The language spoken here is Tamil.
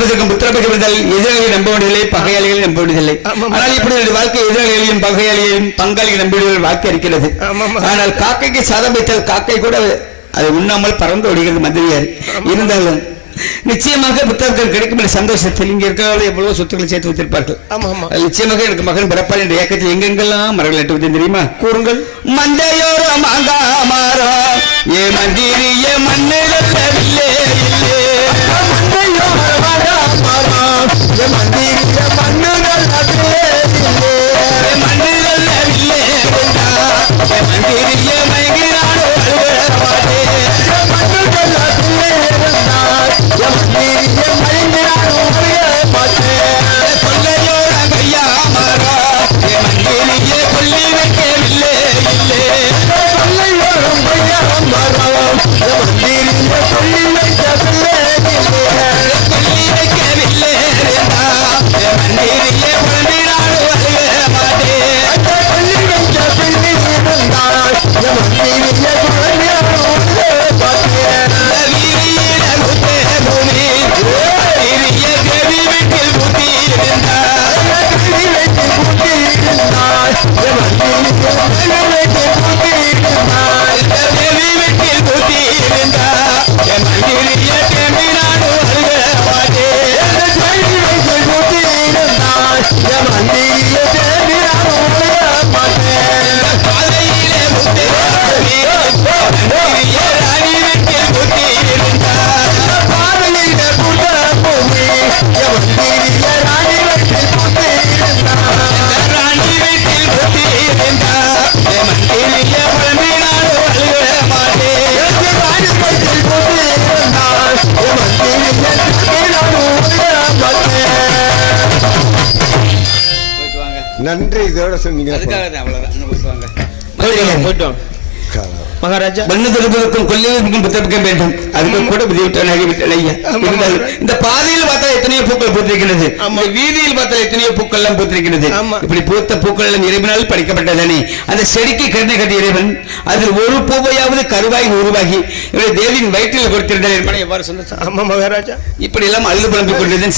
கிடைப்பதற்கும் புத்திரபகம் இருந்தால் எதிராளியை நம்ப வேண்டியதில்லை, பகையாளிகளை நம்ப வேண்டியதில்லை. ஆனால் இப்படி வாழ்க்கை எதிராளிகளையும் பகையாளிகளையும் பங்காளிகள் நம்பிடுவதில் வாழ்க்கை இருக்கிறது. ஆனால் காக்கைக்கு சாதம் வைத்தால் காக்கை கூட அதை உண்ணாமல் பறந்து ஓடுகிறது மந்திரியார். இருந்தாலும் நிச்சயமாக புத்தகங்கள் கிடைக்கும் என்ற சந்தோஷத்தில் இங்க இருக்கிறவர்கள் எவ்வளவு சொத்துக்களை சேர்த்து வைத்திருப்பார்கள். நிச்சயமாக எனக்கு மகன் பிறப்பான் என்ற இயக்கத்தில் எங்கெங்கெல்லாம் மரங்கள் நட்டு வைத்தேன் தெரியுமா? கூறுங்கள். மந்தையோர மாங்கா மாறா ஏ மந்திரிய மண்ணிலே நன்றி. இதோட சொன்னீங்க மகாராஜா மன்னதற்கும் கொள்ளைக்கும் புத்தகம் வேண்டும். அதுக்கு கூட இந்த பாதையில் பார்த்தா எத்தனையோ பூக்கள் பூத்திருக்கிறது, வீதியில் பார்த்தா எத்தனையோ பூக்கள் எல்லாம் பூத்திருக்கிறது. இப்படி பூத்த பூக்கள் எல்லாம் இறைவனால் படைக்கப்பட்டதானே அந்த செடிக்கு கருணை கட்டிய இறைவன் அதில் ஒரு பூவையாவது கருவாகி உருவாகி இவருடைய தேவியின் வயிற்றில் கொடுத்திருந்தார். எவ்வாறு சொன்ன? ஆமா மகாராஜா, இப்படி எல்லாம் அழுது புலம்பிக் கொண்டிருந்தேன்.